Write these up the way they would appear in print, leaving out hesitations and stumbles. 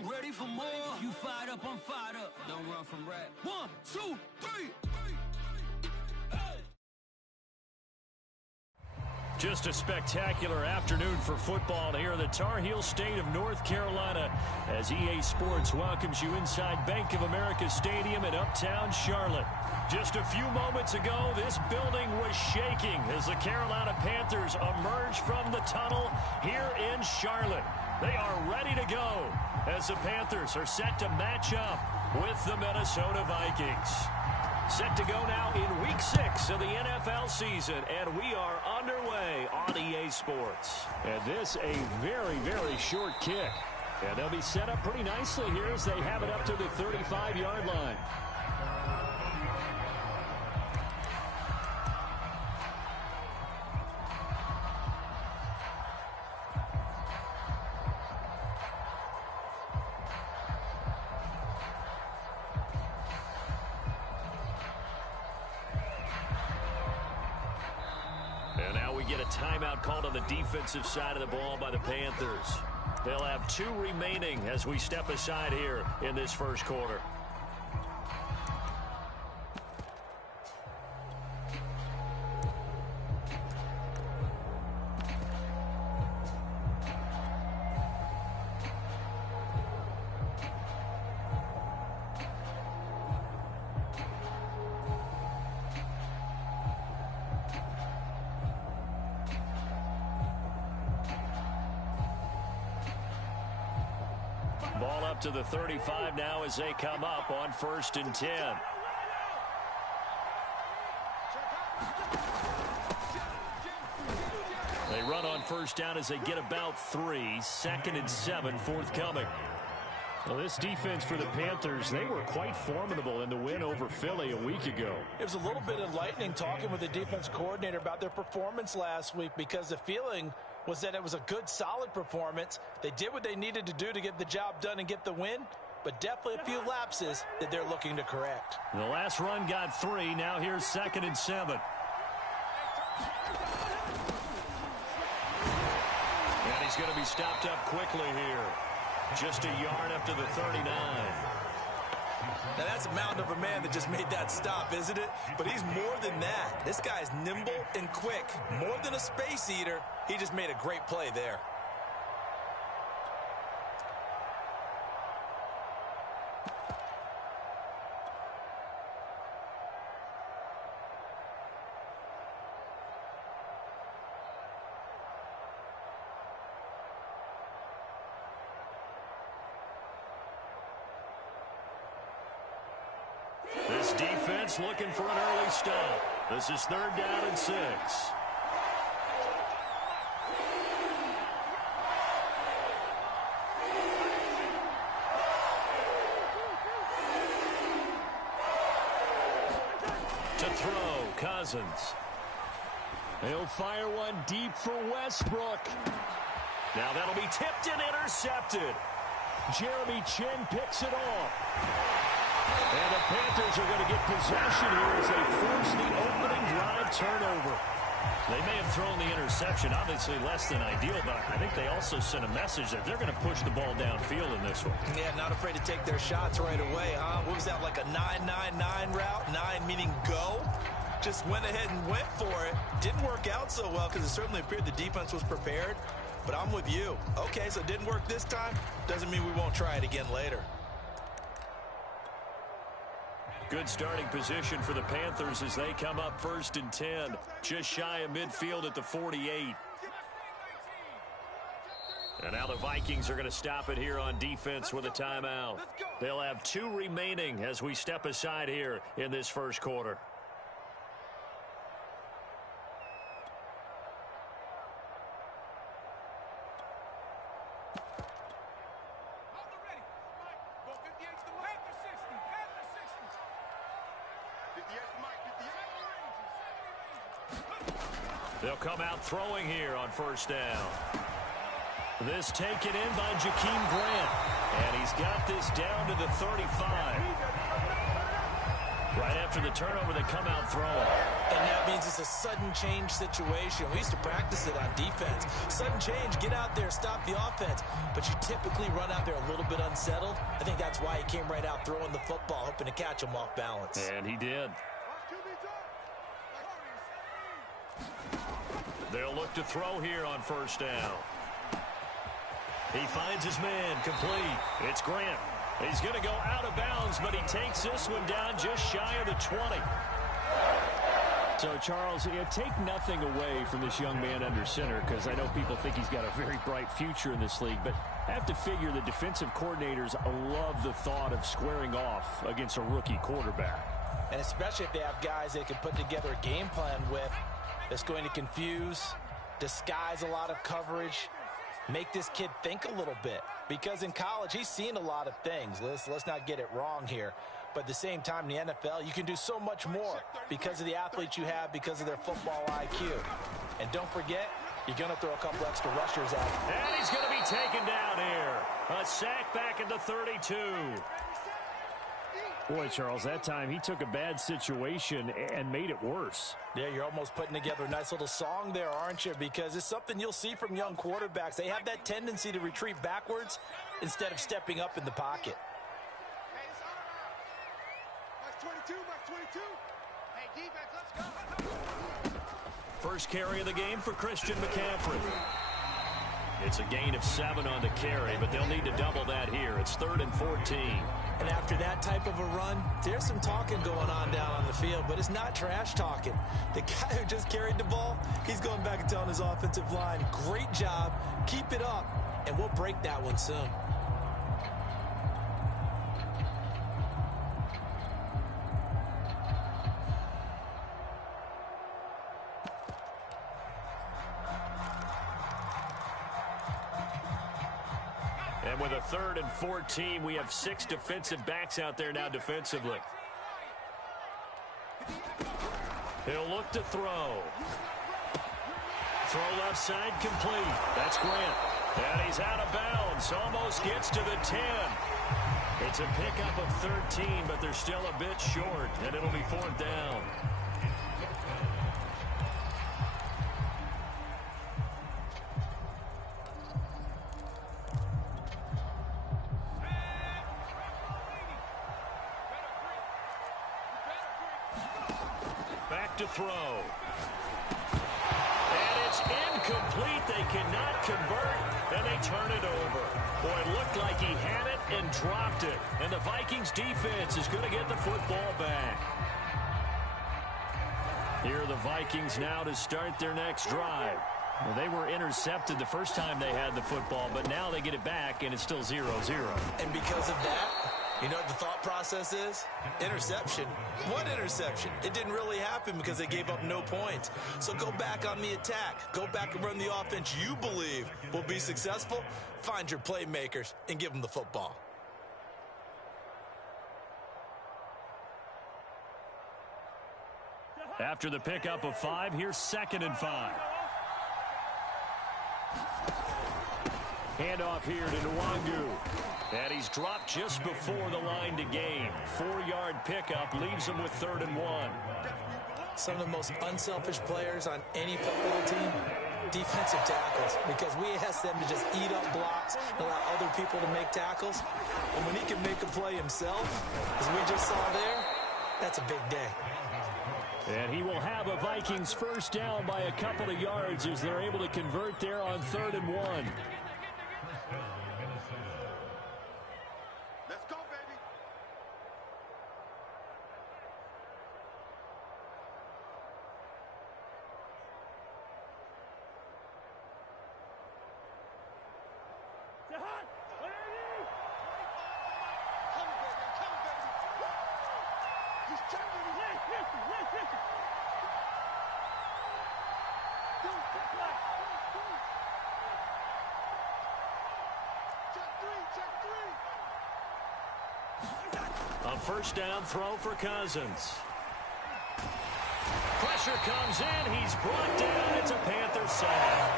I'm ready for more. If you fired up, I'm fired up. Don't run from rap. 1, 2, 3. Just a spectacular afternoon for football here in the Tar Heel state of North Carolina as EA Sports welcomes you inside Bank of America Stadium in uptown Charlotte. Just a few moments ago, this building was shaking as the Carolina Panthers emerged from the tunnel here in Charlotte. They are ready to go as the Panthers are set to match up with the Minnesota Vikings. Set to go now in Week 6 of the NFL season, and we are underway on EA Sports. And this a very, very short kick. And they'll be set up pretty nicely here as they have it up to the 35-yard line. And now we get a timeout called on the defensive side of the ball by the Panthers. They'll have 2 remaining as we step aside here in this first quarter. Ball up to the 35 now as they come up on 1st and 10. They run on 1st down as they get about 3. 2nd and 7 forthcoming. Well, this defense for the Panthers, they were quite formidable in the win over Philly a week ago. It was a little bit enlightening talking with the defense coordinator about their performance last week because the feeling was that it was a good, solid performance. They did what they needed to do to get the job done and get the win, but definitely a few lapses that they're looking to correct. The last run got 3. Now here's 2nd and 7. And he's going to be stopped up quickly here. Just a yard up to the 39. Now, that's a mountain of a man that just made that stop, isn't it? But he's more than that. This guy's nimble and quick. More than a space eater, he just made a great play there. This defense looking for an early stop. This is 3rd down and 6. To throw, Cousins. He'll fire one deep for Westbrook. Now that'll be tipped and intercepted. Jeremy Chin picks it off. And the Panthers are going to get possession here as they force the opening drive turnover. They may have thrown the interception, obviously less than ideal, but I think they also sent a message that they're going to push the ball downfield in this one. Yeah, not afraid to take their shots right away, huh? What was that, like a 9-9-9 route? 9 meaning go? Just went ahead and went for it. Didn't work out so well because it certainly appeared the defense was prepared. But I'm with you. Okay, so it didn't work this time. Doesn't mean we won't try it again later. Good starting position for the Panthers as they come up 1st and 10. Just shy of midfield at the 48. And now the Vikings are going to stop it here on defense with a timeout. They'll have 2 remaining as we step aside here in this first quarter. They'll come out throwing here on 1st down. This taken in by Jakeem Grant. And he's got this down to the 35. Right after the turnover, they come out throwing. And that means it's a sudden change situation. We used to practice it on defense. Sudden change, get out there, stop the offense. But you typically run out there a little bit unsettled. I think that's why he came right out throwing the football, hoping to catch him off balance. And he did. They'll look to throw here on first down. He finds his man, complete. It's Grant. He's going to go out of bounds, but he takes this one down just shy of the 20. So, Charles, take nothing away from this young man under center, because I know people think he's got a very bright future in this league, but I have to figure the defensive coordinators love the thought of squaring off against a rookie quarterback. And especially if they have guys they can put together a game plan with that's going to confuse, disguise a lot of coverage, make this kid think a little bit. Because in college, he's seen a lot of things. Let's not get it wrong here. But at the same time, in the NFL, you can do so much more because of the athletes you have, because of their football IQ. And don't forget, you're going to throw a couple extra rushers at him. And he's going to be taken down here. A sack back at the 32. Boy, Charles, that time he took a bad situation and made it worse. Yeah, you're almost putting together a nice little song there, aren't you? Because it's something you'll see from young quarterbacks. They have that tendency to retreat backwards instead of stepping up in the pocket. First carry of the game for Christian McCaffrey. It's a gain of 7 on the carry, but they'll need to double that here. It's 3rd and 14. And after that type of a run, there's some talking going on down on the field, but it's not trash talking. The guy who just carried the ball, he's going back and telling his offensive line, great job, keep it up, and we'll break that one soon. And with a 3rd and 14, we have 6 defensive backs out there now defensively. He'll look to throw. Throw left side complete. That's Grant. And he's out of bounds. Almost gets to the 10. It's a pickup of 13, but they're still a bit short, and it'll be 4th down. Back to throw. And it's incomplete. They cannot convert, and they turn it over. Boy, it looked like he had it and dropped it. And the Vikings defense is going to get the football back. Here are the Vikings now to start their next drive. Well, they were intercepted the first time they had the football, but now they get it back, and it's still 0-0. And because of that, you know what the thought process is? Interception. What interception? It didn't really happen because they gave up no points. So go back on the attack. Go back and run the offense you believe will be successful. Find your playmakers and give them the football. After the pickup of 5, here's 2nd and 5. Handoff here to Nwangu. And he's dropped just before the line to gain. 4-yard pickup leaves him with 3rd and 1. Some of the most unselfish players on any football team, defensive tackles, because we ask them to just eat up blocks and allow other people to make tackles. And when he can make a play himself, as we just saw there, that's a big day. And he will have a Vikings first down by a couple of yards as they're able to convert there on 3rd and 1. Let's go, baby. A first down throw for Cousins. Pressure comes in. He's brought down. It's a Panther sack.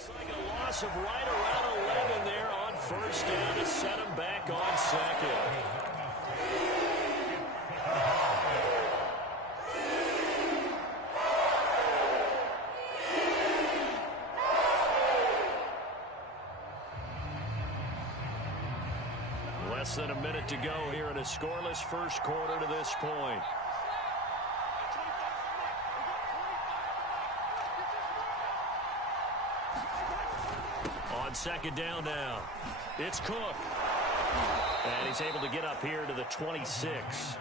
Looks like a loss of right around 11 there on first down to set him back on second. Less than a minute to go here in a scoreless first quarter to this point. On second down now, it's Cook. And he's able to get up here to the 26.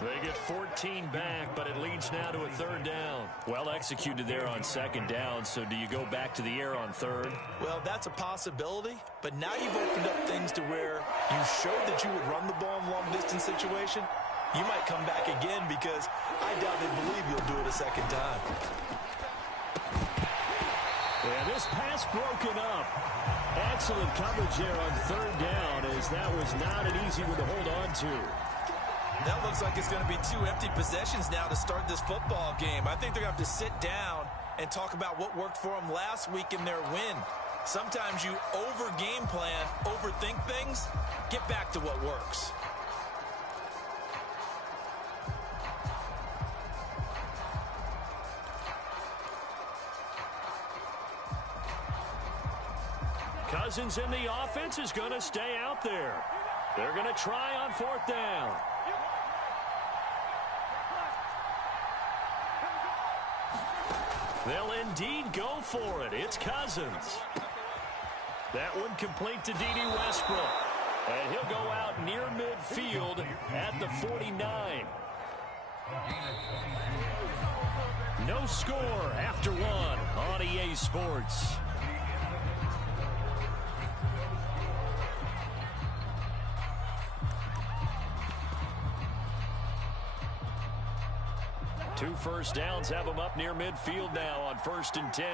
They get 14 back, but it leads now to a third down. Well executed there on second down, so do you go back to the air on third? Well, that's a possibility, but now you've opened up things to where you showed that you would run the ball in long-distance situation. You might come back again because I doubt they believe you'll do it a second time. And this pass broken up. Excellent coverage there on third down, as that was not an easy one to hold on to. That looks like it's going to be 2 empty possessions now to start this football game. I think they're going to have to sit down and talk about what worked for them last week in their win. Sometimes you over-game plan, overthink things, get back to what works. Cousins in the offense is going to stay out there. They're going to try on fourth down. They'll indeed go for it. It's Cousins. That one complete to D.D. Westbrook. And he'll go out near midfield at the 49. No score after one on EA Sports. Two first downs have them up near midfield now on 1st and 10.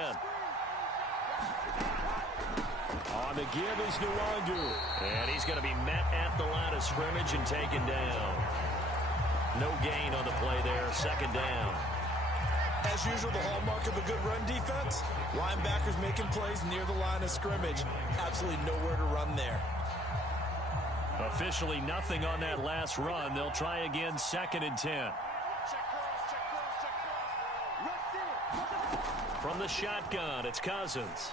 On the give is Nwandu. And he's going to be met at the line of scrimmage and taken down. No gain on the play there, second down. As usual, the hallmark of a good run defense, linebackers making plays near the line of scrimmage. Absolutely nowhere to run there. Officially nothing on that last run. They'll try again, 2nd and 10. From the shotgun, it's Cousins.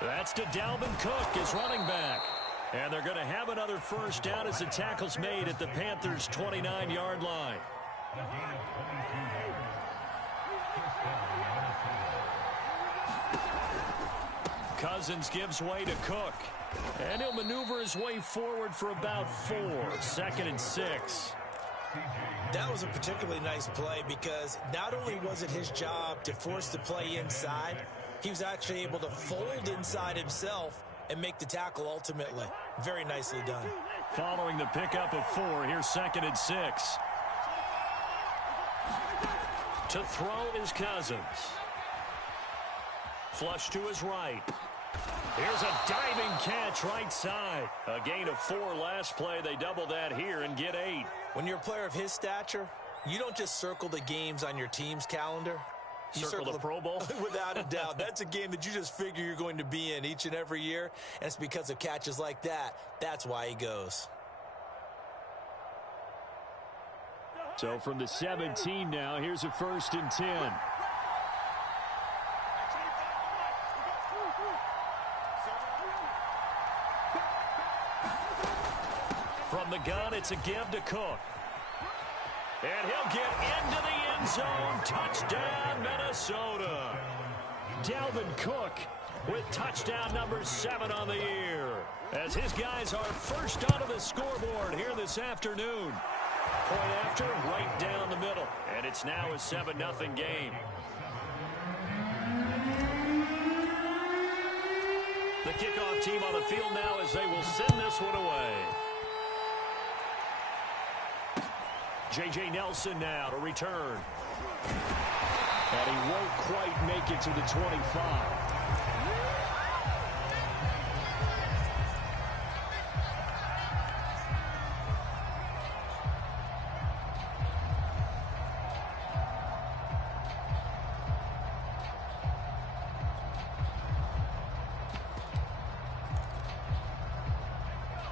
That's to Dalvin Cook, his running back. And they're going to have another first down as the tackle's made at the Panthers' 29-yard line. Cousins gives way to Cook. And he'll maneuver his way forward for about 4. 2nd and 6. That was a particularly nice play because not only was it his job to force the play inside, he was actually able to fold inside himself and make the tackle ultimately. Very nicely done. Following the pickup of 4, here's 2nd and 6. To throw is Cousins. Flush to his right. Here's a diving catch right side. A gain of 4 last play. They double that here and get 8. When you're a player of his stature, you don't just circle the games on your team's calendar. You circle the Pro Bowl? Without a doubt. That's a game that you just figure you're going to be in each and every year, and it's because of catches like that. That's why he goes. So from the 17 now, here's a 1st and 10. From the gun, it's a give to Cook. And he'll get into the end zone. Touchdown, Minnesota. Dalvin Cook with touchdown number 7 on the year, as his guys are first onto the scoreboard here this afternoon. Point after, right down the middle. And it's now a 7-0 game. The kickoff team on the field now as they will send this one away. J.J. Nelson now to return. And he won't quite make it to the 25.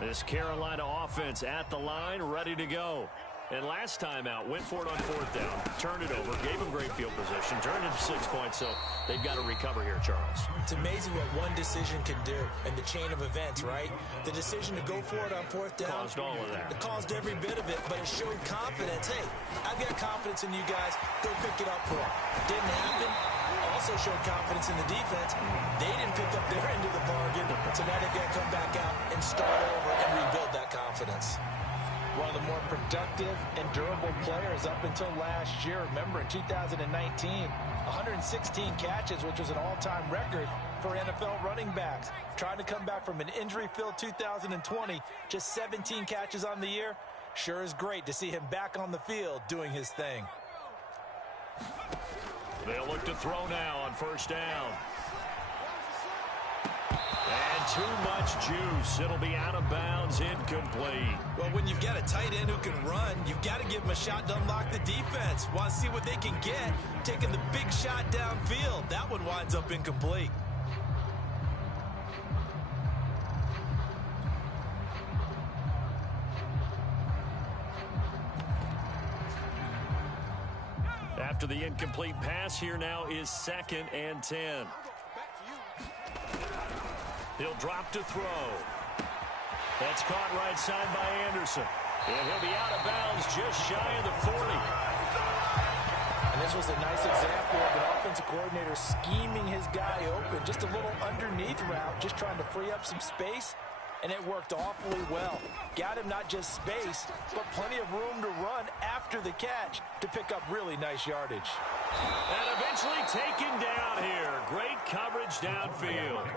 This Carolina offense at the line, ready to go. And last time out, went for it on 4th down, turned it over, gave them great field position, turned it to 6 points, so they've got to recover here, Charles. It's amazing what one decision can do in the chain of events, right? The decision to go for it on 4th down. Caused all of that. It caused every bit of it, but it showed confidence. Hey, I've got confidence in you guys. Go pick it up for them. Didn't happen. Also showed confidence in the defense. They didn't pick up their end of the bargain, so now they've got to come back out and start over and rebuild that confidence. One of the more productive and durable players up until last year. Remember, in 2019, 116 catches, which was an all-time record for NFL running backs. Trying to come back from an injury-filled 2020, just 17 catches on the year. Sure is great to see him back on the field doing his thing. They'll look to throw now on 1st down. And too much juice. It'll be out of bounds, incomplete. Well, when you've got a tight end who can run, you've got to give him a shot to unlock the defense. Want to see what they can get, taking the big shot downfield. That one winds up incomplete. After the incomplete pass, here now is 2nd and 10. He'll drop to throw. That's caught right side by Anderson. And he'll be out of bounds just shy of the 40. And this was a nice example of an offensive coordinator scheming his guy open. Just a little underneath route, just trying to free up some space. And it worked awfully well. Got him not just space, but plenty of room to run after the catch to pick up really nice yardage. And eventually taken down here. Great coverage downfield.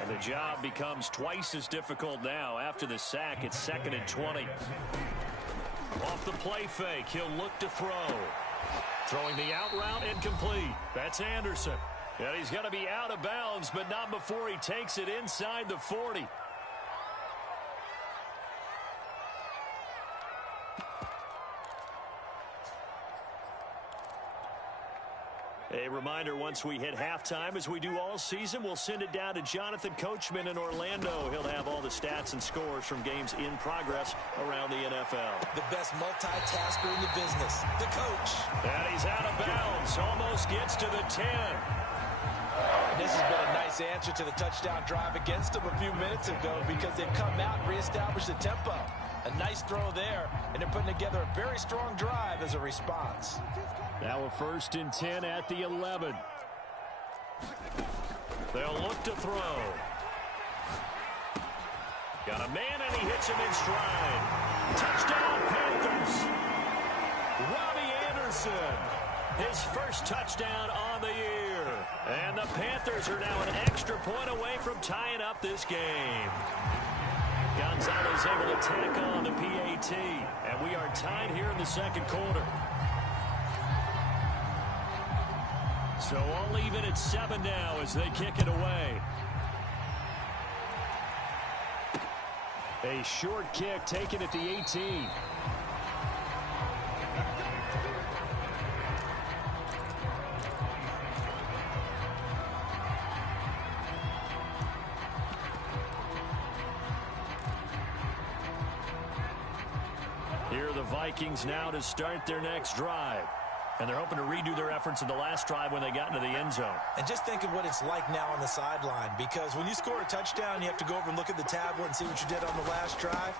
And the job becomes twice as difficult now after the sack. It's 2nd and 20. Off the play fake, he'll look to throw. Throwing the out route, incomplete. That's Anderson. And he's going to be out of bounds, but not before he takes it inside the 40. A reminder, once we hit halftime, as we do all season, we'll send it down to Jonathan Coachman in Orlando. He'll have all the stats and scores from games in progress around the NFL. The best multitasker in the business, the coach. And he's out of bounds, almost gets to the 10. And this has been a nice answer to the touchdown drive against them a few minutes ago because they've come out and reestablished the tempo. A nice throw there, and they're putting together a very strong drive as a response. Now a 1st and 10 at the 11. They'll look to throw. Got a man, and he hits him in stride. Touchdown, Panthers. Robbie Anderson, his first touchdown on the year. And the Panthers are now an extra point away from tying up this game. Gonzalez able to tack on the PAT. And we are tied here in the 2nd quarter. So I'll leave it at 7 now as they kick it away. A short kick taken at the 18. Here are the Vikings now to start their next drive. And they're hoping to redo their efforts in the last drive when they got into the end zone. And just think of what it's like now on the sideline, because when you score a touchdown, you have to go over and look at the tablet and see what you did on the last drive.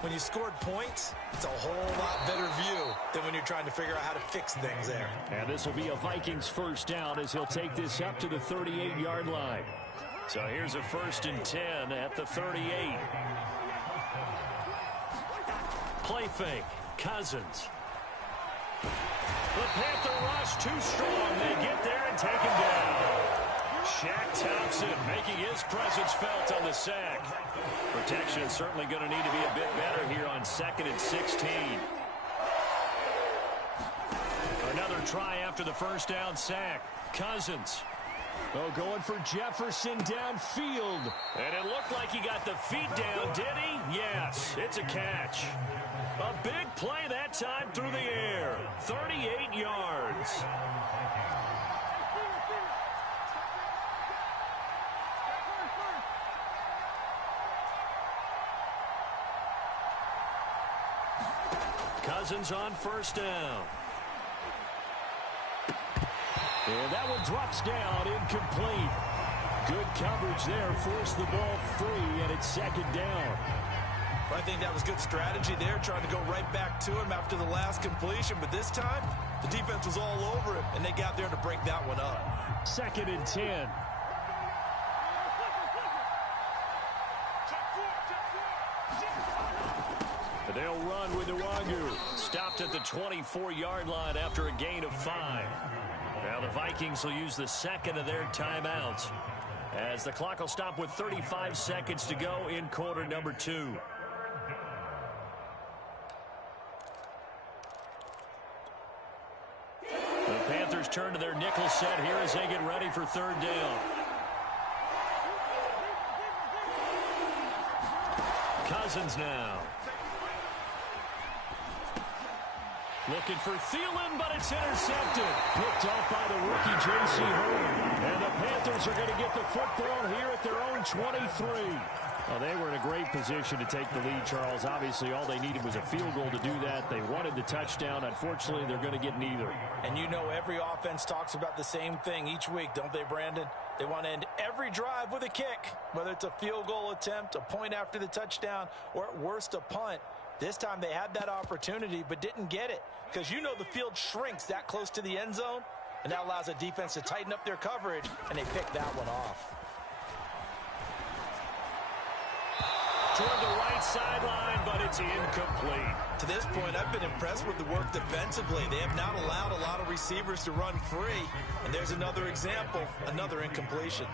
When you scored points, it's a whole lot better view than when you're trying to figure out how to fix things there. And this will be a Vikings 1st down as he'll take this up to the 38-yard line. So here's a 1st and 10 at the 38. Play fake. Cousins. The Panther rush too strong. They get there and take him down. Shaq Thompson making his presence felt on the sack. Protection is certainly going to need to be a bit better here on 2nd and 16. Another try after the 1st down sack. Cousins. Oh, going for Jefferson downfield. And it looked like he got the feet down, did he? Yes, it's a catch. A big play that time through the air. 38 yards. Cousins on first down. And that one drops down, incomplete. Good coverage there, forced the ball free, and it's second down. I think that was good strategy there, trying to go right back to him after the last completion. But this time, the defense was all over him, and they got there to break that one up. Second and 10. They'll run with Nwangu. Stopped at the 24-yard line after a gain of 5. Now the Vikings will use the second of their timeouts, as the clock will stop with 35 seconds to go in quarter number 2. The Panthers turn to their nickel set here as they get ready for third down. Cousins now. Looking for Thielen, but it's intercepted. Picked off by the rookie J.C. Horn. And the Panthers are going to get the football here at their own 23. Well, they were in a great position to take the lead, Charles. Obviously, all they needed was a field goal to do that. They wanted the touchdown. Unfortunately, they're going to get neither. And you know every offense talks about the same thing each week, don't they, Brandon? They want to end every drive with a kick, whether it's a field goal attempt, a point after the touchdown, or at worst, a punt. This time they had that opportunity but didn't get it, because you know the field shrinks that close to the end zone, and that allows a defense to tighten up their coverage, and they pick that one off. Toward the right sideline, but it's incomplete. To this point, I've been impressed with the work defensively. They have not allowed a lot of receivers to run free, and there's another example, another incompletion.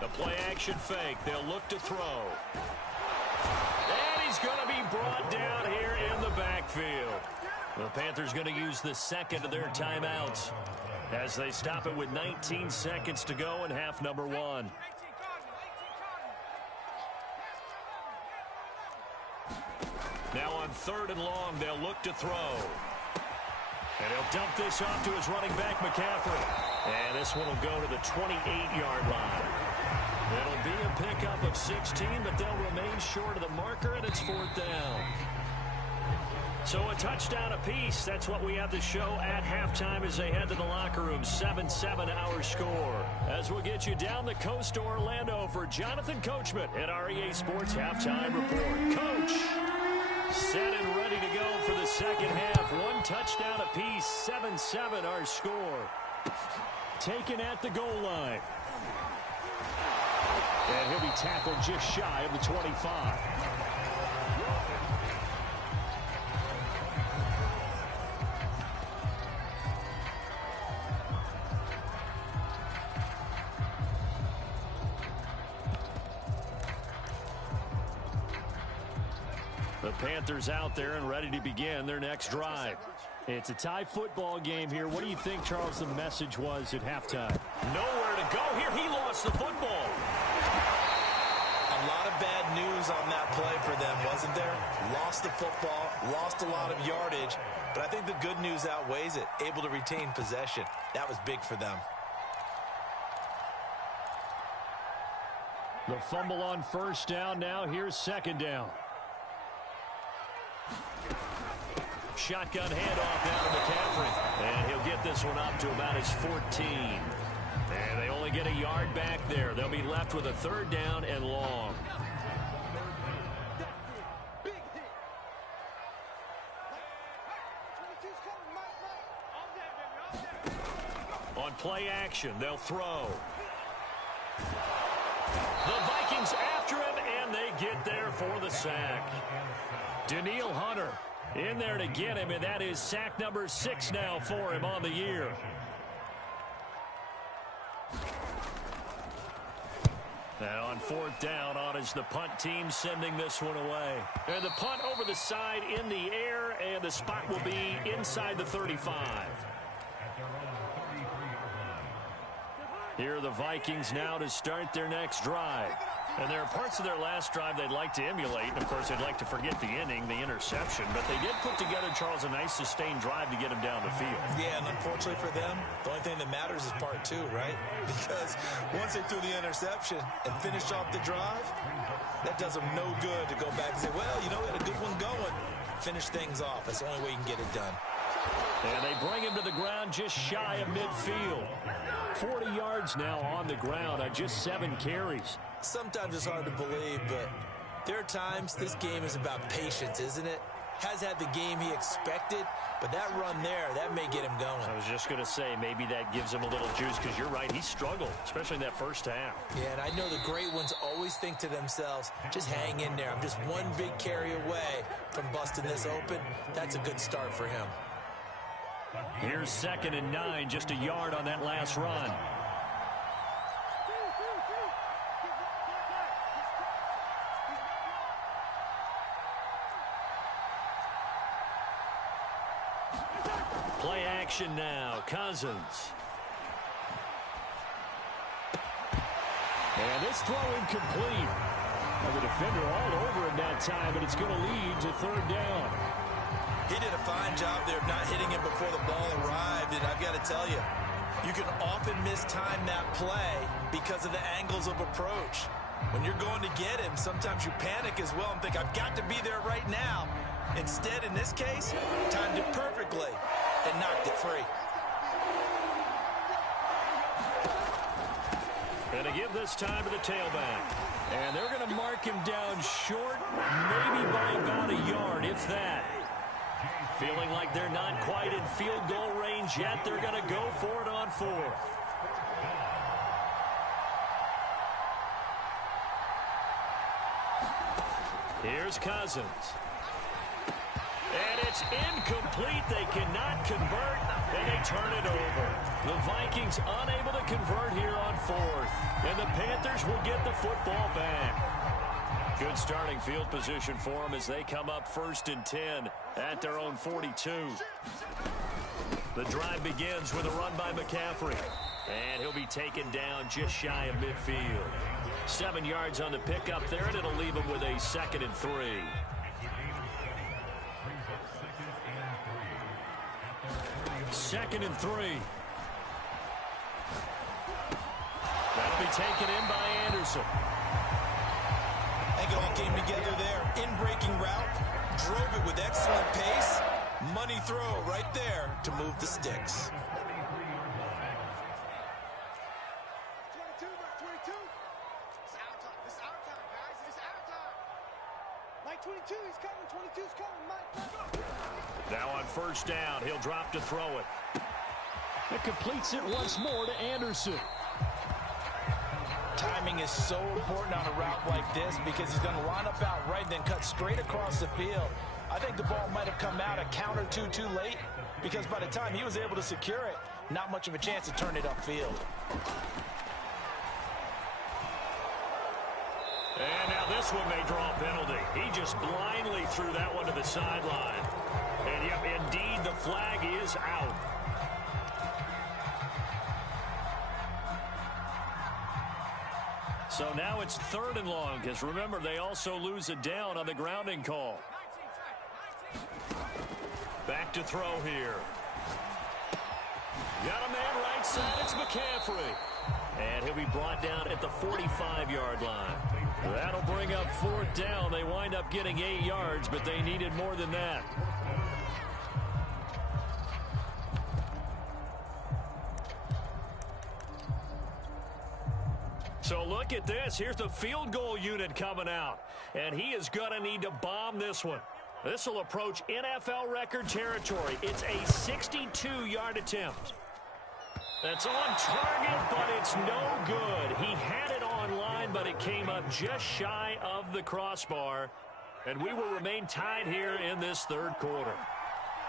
The play-action fake. They'll look to throw. And he's going to be brought down here in the backfield. The Panthers going to use the second of their timeouts as they stop it with 19 seconds to go in half number 1. Now on third and long, they'll look to throw. And he'll dump this off to his running back, McCaffrey. And this one will go to the 28-yard line. It'll be a pickup of 16, but they'll remain short of the marker, and it's fourth down. So a touchdown apiece. That's what we have to show at halftime as they head to the locker room. 7-7 our score. As we'll get you down the coast to Orlando for Jonathan Coachman at our EA Sports Halftime Report. Coach, set and ready to go for the second half. One touchdown apiece. 7-7 our score. Taken at the goal line. And he'll be tackled just shy of the 25. The Panthers out there and ready to begin their next drive. It's a tie football game here. What do you think, Charles, the message was at halftime? Nowhere to go here. He lost the football. A lot of bad news on that play for them, wasn't there? Lost the football, lost a lot of yardage, but I think the good news outweighs it. Able to retain possession. That was big for them. The fumble on first down. Now here's second down. Shotgun handoff down to McCaffrey. And he'll get this one up to about his 14. And they only get a yard back there. They'll be left with a third down and long. On play action, they'll throw. The Vikings after him, and they get there for the sack. Daniil Hunter in there to get him, and that is sack number 6 now for him on the year. Now on fourth down, on is the punt team sending this one away. And the punt over the side in the air, and the spot will be inside the 35. Here are the Vikings now to start their next drive. And there are parts of their last drive they'd like to emulate. And, of course, they'd like to forget the inning, the interception. But they did put together, Charles, a nice sustained drive to get him down the field. Yeah, and unfortunately for them, the only thing that matters is part two, right? Because once they threw the interception and finished off the drive, that does them no good to go back and say, well, you know, we had a good one going. Finish things off. That's the only way you can get it done. And they bring him to the ground just shy of midfield. 40 yards now on the ground on just 7 carries. Sometimes it's hard to believe, but there are times this game is about patience, isn't it? Has had the game he expected, but that run there, that may get him going. I was just going to say, maybe that gives him a little juice, because you're right, he struggled, especially in that first half. Yeah, and I know the great ones always think to themselves, just hang in there. I'm just one big carry away from busting this open. That's a good start for him. Here's 2nd and 9, just a yard on that last run. Play action now, Cousins. And this throw incomplete. And the defender all over him that time, but it's going to lead to 3rd down. He did a fine job there of not hitting him before the ball arrived, and I've got to tell you, you can often mistime that play because of the angles of approach. When you're going to get him, sometimes you panic as well and think, I've got to be there right now. Instead, in this case, timed it perfectly and knocked it free. And to give this time to the tailback. And they're going to mark him down short, maybe by about a yard, if that. Feeling like they're not quite in field goal range yet, they're going to go for it on 4th. Here's Cousins. And it's incomplete. They cannot convert, and they turn it over. The Vikings unable to convert here on 4th, and the Panthers will get the football back. Good starting field position for them as they come up 1st and 10 at their own 42. The drive begins with a run by McCaffrey, and he'll be taken down just shy of midfield. 7 yards on the pickup there, and it'll leave him with a 2nd and 3. Second and 3. That'll be taken in by Anderson. I think it all came together there. In-breaking route, drove it with excellent pace. Money throw right there to move the sticks. 22, 22. It's our time. It's our time, guys. It's our time. Mike 22, he's coming. 22's coming. Mike. Now on 1st down, he'll drop to throw it. It completes it once more to Anderson. Timing is so important on a route like this because he's going to line up out right, then cut straight across the field. I think the ball might have come out a count or two too late because by the time he was able to secure it, not much of a chance to turn it upfield. And now this one may draw a penalty. He just blindly threw that one to the sideline. And yep, indeed, the flag is out. So now it's 3rd and long, because remember, they also lose it down on the grounding call. Back to throw here. Got a man right side, it's McCaffrey. And he'll be brought down at the 45-yard line. That'll bring up 4th down. They wind up getting 8 yards, but they needed more than that. So look at this. Here's the field goal unit coming out. And he is going to need to bomb this one. This will approach NFL record territory. It's a 62-yard attempt. That's on target, but it's no good. He had it on line, but it came up just shy of the crossbar. And we will remain tied here in this 3rd quarter.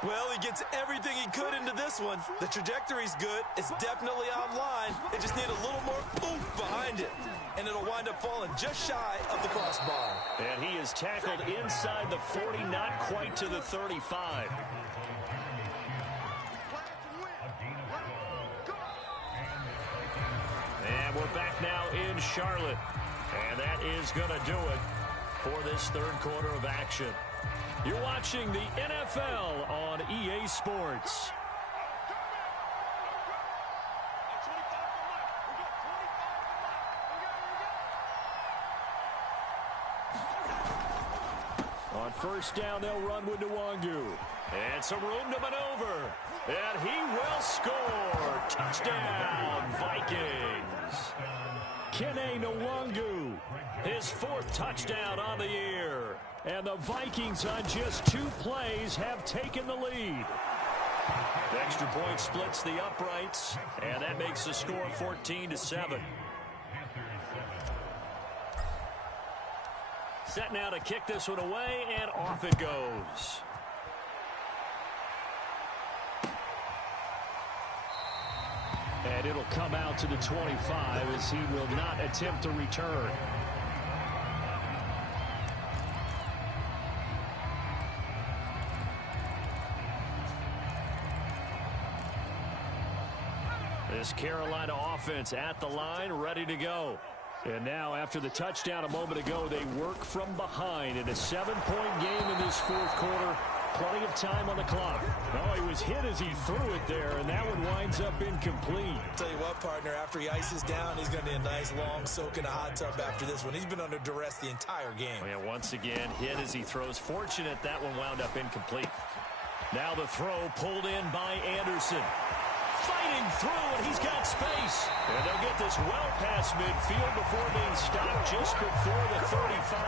Well, he gets everything he could into this one. The trajectory's good. It's definitely online. It just needs a little more oomph behind it. And it'll wind up falling just shy of the crossbar. And he is tackled inside the 40, not quite to the 35. And we're back now in Charlotte. And And that is going to do it for this third quarter of action. You're watching the NFL on EA Sports. On first down, they'll run with Nwangu. And some room to maneuver. And he will score. Touchdown, Vikings. Kene Nwangu, his fourth touchdown on the year. And the Vikings on just 2 plays have taken the lead. The extra point splits the uprights, and that makes the score 14-7. Set now to kick this one away, and off it goes. And it'll come out to the 25 as he will not attempt to return. This Carolina offense at the line, ready to go. And now, after the touchdown a moment ago, they work from behind in a 7-point game in this fourth quarter. Plenty of time on the clock. Oh, he was hit as he threw it there, and that one winds up incomplete. Tell you what, partner, after he ices down, he's going to need a nice long soak in a hot tub after this one. He's been under duress the entire game. Oh, yeah, once again, hit as he throws. Fortunate that one wound up incomplete. Now the throw pulled in by Anderson. Fighting through, and he's got space. And they'll get this well past midfield before being stopped just before the 35.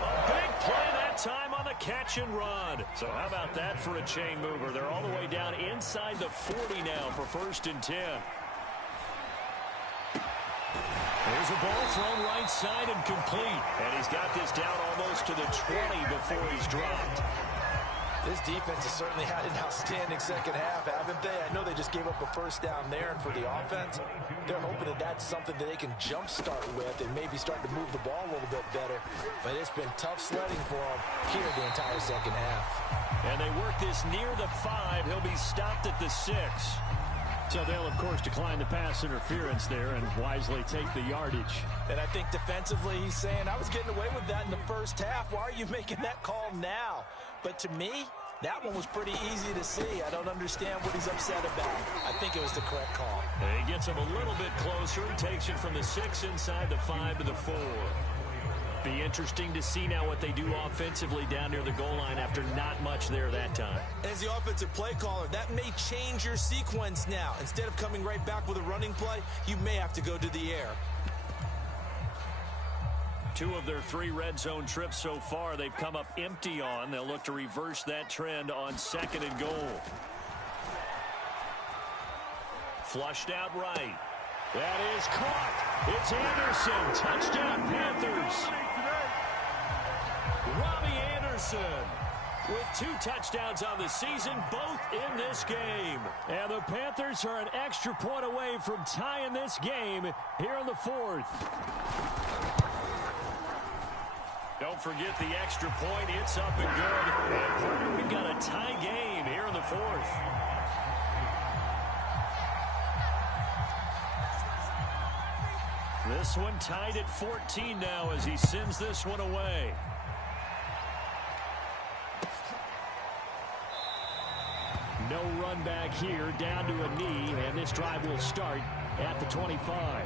A big play that time on the catch and run. So how about that for a chain mover? They're all the way down inside the 40 now for 1st and 10. There's a ball thrown right side and complete. And he's got this down almost to the 20 before he's dropped. This defense has certainly had an outstanding second half, haven't they? I know they just gave up a first down there, and for the offense, they're hoping that that's something that they can jumpstart with and maybe start to move the ball a little bit better. But it's been tough sledding for them here the entire second half. And they work this near the 5. He'll be stopped at the 6. So they'll, of course, decline the pass interference there and wisely take the yardage. And I think defensively he's saying, I was getting away with that in the first half. Why are you making that call now? But to me, that one was pretty easy to see. I don't understand what he's upset about. I think it was the correct call. And he gets him a little bit closer. He takes it from the 6 inside the 5 to the 4. Be interesting to see now what they do offensively down near the goal line after not much there that time. As the offensive play caller, that may change your sequence now. Instead of coming right back with a running play, you may have to go to the air. 2 of their 3 red zone trips so far they've come up empty on. They'll look to reverse that trend on 2nd and goal. Flushed out right. That is caught. It's Anderson. Touchdown, Panthers. Robbie Anderson with 2 touchdowns on the season, both in this game. And the Panthers are an extra point away from tying this game here in the 4th. Don't forget the extra point. It's up and good. And partner, we've got a tie game here in the 4th. This one tied at 14 now as he sends this one away. No run back here, down to a knee, and this drive will start at the 25.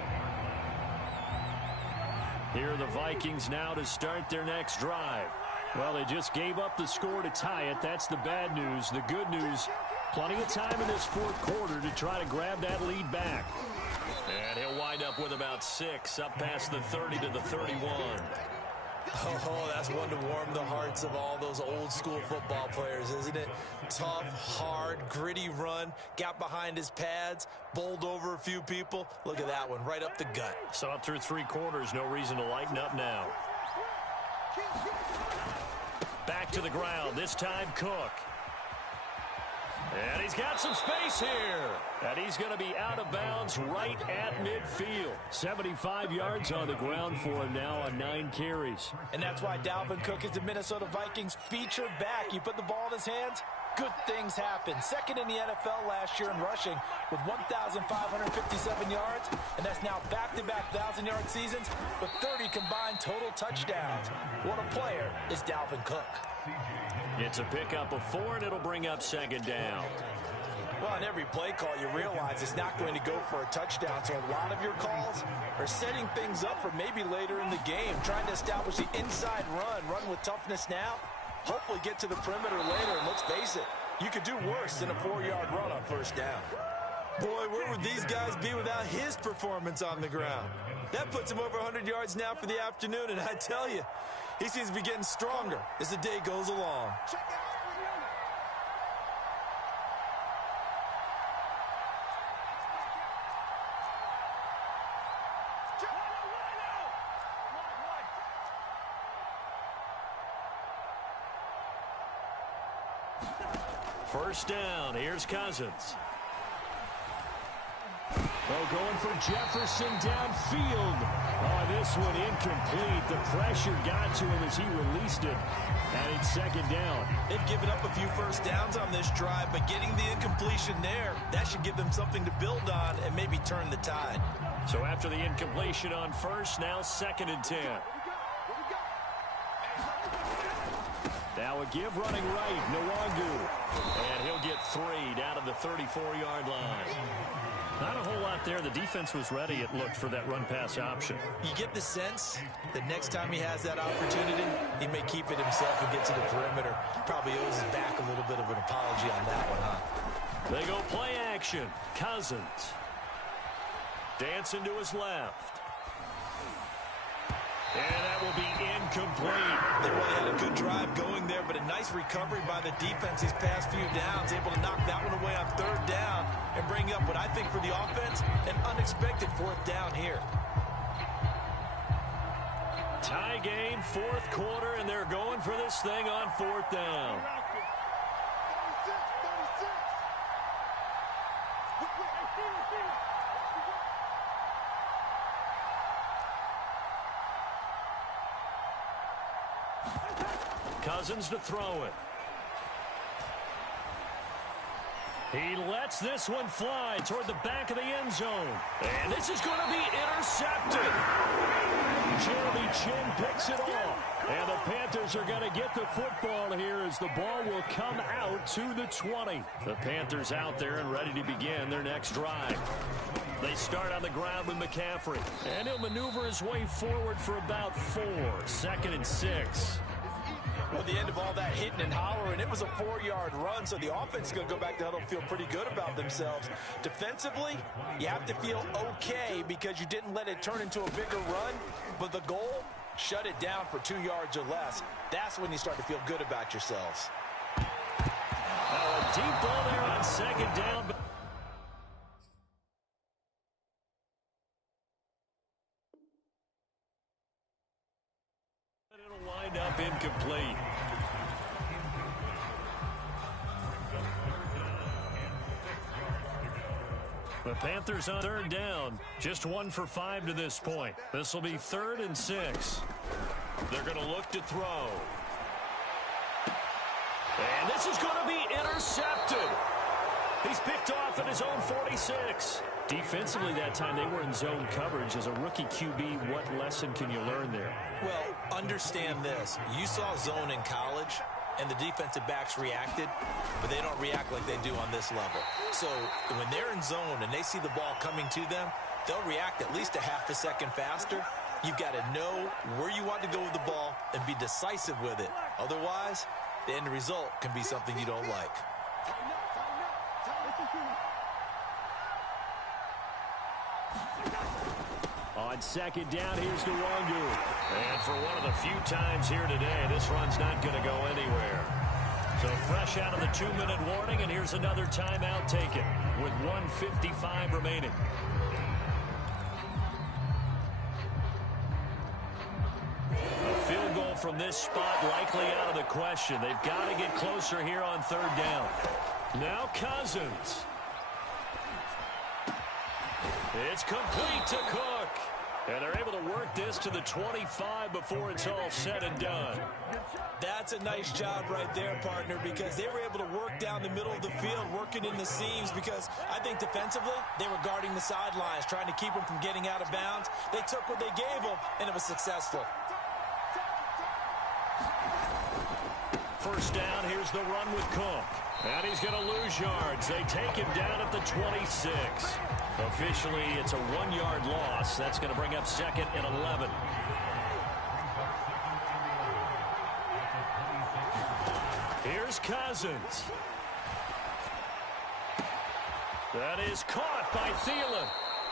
Here are the Vikings now to start their next drive. Well, they just gave up the score to tie it. That's the bad news. The good news, plenty of time in this 4th quarter to try to grab that lead back. And he'll wind up with about 6, up past the 30 to the 31. Oh, that's one to warm the hearts of all those old school football players, isn't it? Tough, hard, gritty run, got behind his pads, bowled over a few people. Look at that one, right up the gut. Saw it through 3 quarters, no reason to lighten up now. Back to the ground, this time Cook. And he's got some space here. And he's going to be out of bounds right at midfield. 75 yards on the ground for him now on 9 carries. And that's why Dalvin Cook is the Minnesota Vikings featured back. You put the ball in his hands, good things happen. Second in the NFL last year in rushing with 1,557 yards, and that's now back-to-back 1,000-yard seasons with 30 combined total touchdowns. What a player is Dalvin Cook. It's a pickup of 4, and it'll bring up second down. Well, on every play call, you realize it's not going to go for a touchdown, so a lot of your calls are setting things up for maybe later in the game, trying to establish the inside run with toughness now, hopefully get to the perimeter later, and let's face it, you could do worse than a 4-yard run on first down. Boy, where would these guys be without his performance on the ground? That puts him over 100 yards now for the afternoon, and I tell you, he seems to be getting stronger as the day goes along. First down, here's Cousins. Oh, going for Jefferson downfield. Oh, this one incomplete. The pressure got to him as he released it. And it's second down. They've given up a few first downs on this drive, but getting the incompletion there, that should give them something to build on and maybe turn the tide. So after the incompletion on first, now second and 10. Now a give running right, Nwangu. And he'll get 3 down to the 34-yard line. Not a whole lot there. The defense was ready, it looked, for that run-pass option. You get the sense that next time he has that opportunity, he may keep it himself and get to the perimeter. Probably owes his back a little bit of an apology on that one, huh? They go play action. Cousins. Dancing to his left. And that will be incomplete. They really had a good drive going there, but a nice recovery by the defense these past few downs, able to knock that one away on third down and bring up what I think for the offense, an unexpected fourth down here. Tie game, fourth quarter, and they're going for this thing on fourth down. Cousins to throw it. He lets this one fly toward the back of the end zone. And this is going to be intercepted. Jeremy Chin picks it off. And the Panthers are going to get the football here as the ball will come out to the 20. The Panthers out there and ready to begin their next drive. They start on the ground with McCaffrey. And he'll maneuver his way forward for about 4. Second and 6. Well, at the end of all that hitting and hollering, it was a 4-yard run, so the offense is going to go back to huddle and feel pretty good about themselves. Defensively, you have to feel okay because you didn't let it turn into a bigger run, but the goal, shut it down for 2 yards or less. That's when you start to feel good about yourselves. Now a deep ball there on second down. It'll wind up incomplete. The Panthers on third down, just 1 for 5 to this point. This will be 3rd and 6. They're going to look to throw. And this is going to be intercepted. He's picked off at his own 46. Defensively that time, they were in zone coverage. As a rookie QB, what lesson can you learn there? Well, understand this. You saw zone in college, and the defensive backs reacted, but they don't react like they do on this level. So when they're in zone and they see the ball coming to them, they'll react at least a half a second faster. You've got to know where you want to go with the ball and be decisive with it. Otherwise, the end result can be something you don't like. On second down, here's Nwangu. And for one of the few times here today, this run's not going to go anywhere. So fresh out of the 2-minute warning, and here's another timeout taken with 1:55 remaining. A field goal from this spot likely out of the question. They've got to get closer here on third down. Now Cousins. It's complete to Cook. And they're able to work this to the 25 before it's all said and done. That's a nice job right there, partner, because they were able to work down the middle of the field, working in the seams, because I think defensively they were guarding the sidelines, trying to keep them from getting out of bounds. They took what they gave them, and it was successful. First down, here's the run with Cook. And he's going to lose yards. They take him down at the 26. Officially, it's a 1-yard loss. That's going to bring up 2nd and 11. Here's Cousins. That is caught by Thielen.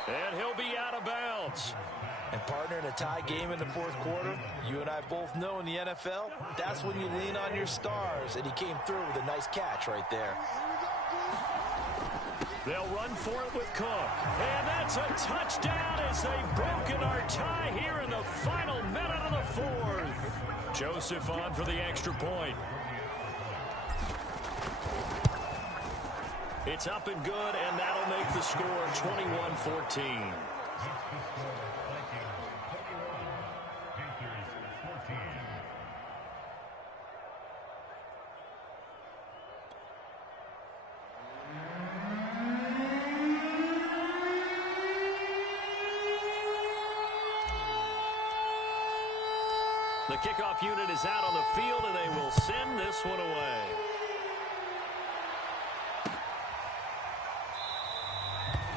And he'll be out of bounds. And partner, in a tie game in the fourth quarter, you and I both know in the NFL, that's when you lean on your stars. And he came through with a nice catch right there. They'll run for it with Cook. And that's a touchdown as they've broken our tie here in the final minute of the fourth. Joseph on for the extra point. It's up and good, and that'll make the score 21-14. The kickoff unit is out on the field, and they will send this one away.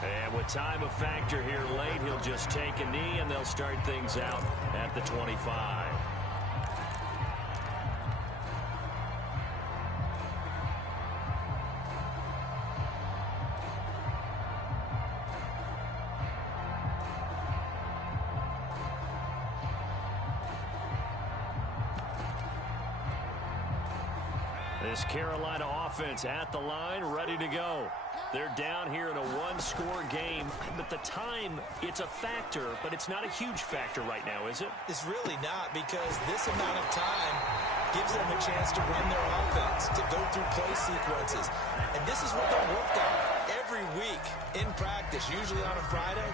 And with time a factor here late, he'll just take a knee, and they'll start things out at the 25. This Carolina offense at the line, ready to go. They're down here in a one-score game, but the time, it's a factor, but it's not a huge factor right now, is it? It's really not, because this amount of time gives them a chance to run their offense, to go through play sequences. And this is what they worked on every week in practice, usually on a Friday.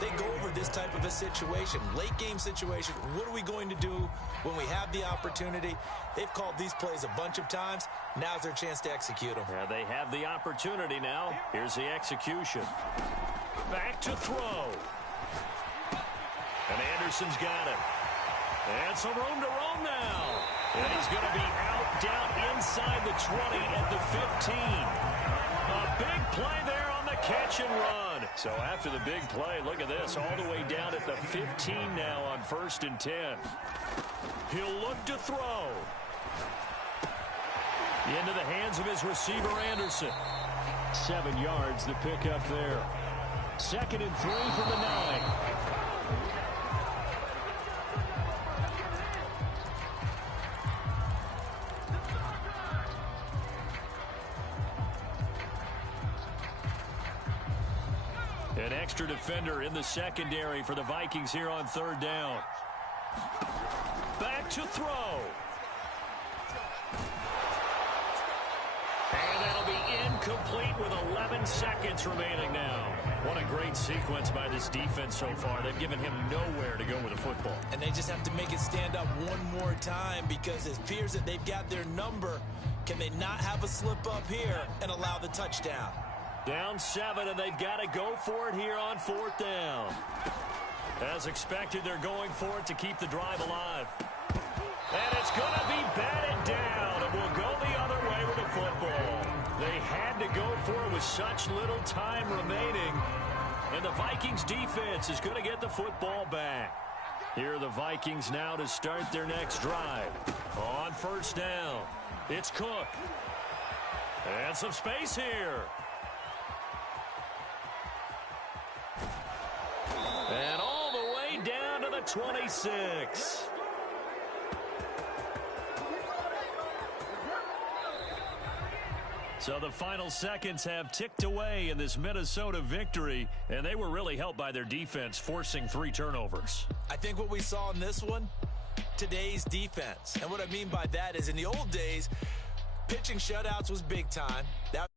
They go over this type of a situation, late game situation. What are we going to do when we have the opportunity? They've called these plays a bunch of times. Now's their chance to execute them. Yeah, they have the opportunity now. Here's the execution. Back to throw. And Anderson's got it. And some room to roam now. And he's going to be out down inside the 20 at the 15. A big play there on the catch and run. So after the big play, look at this, all the way down at the 15 now on 1st and 10. He'll look to throw. Into the hands of his receiver, Anderson. 7 yards to pick up there. 2nd and 3 from the 9. An extra defender in the secondary for the Vikings here on 3rd down. Back to throw. And that'll be incomplete with 11 seconds remaining now. What a great sequence by this defense so far. They've given him nowhere to go with the football. And they just have to make it stand up one more time, because it appears that they've got their number. Can they not have a slip up here and allow the touchdown? Down 7, and they've got to go for it here on 4th down. As expected, they're going for it to keep the drive alive. And it's going to be batted down, and will go the other way with the football. They had to go for it with such little time remaining. And the Vikings defense is going to get the football back. Here are the Vikings now to start their next drive. On 1st down, it's Cook. And some space here. And all the way down to the 26. So the final seconds have ticked away in this Minnesota victory, and they were really helped by their defense, forcing 3 turnovers. I think what we saw in this one, today's defense. And what I mean by that is, in the old days, pitching shutouts was big time. That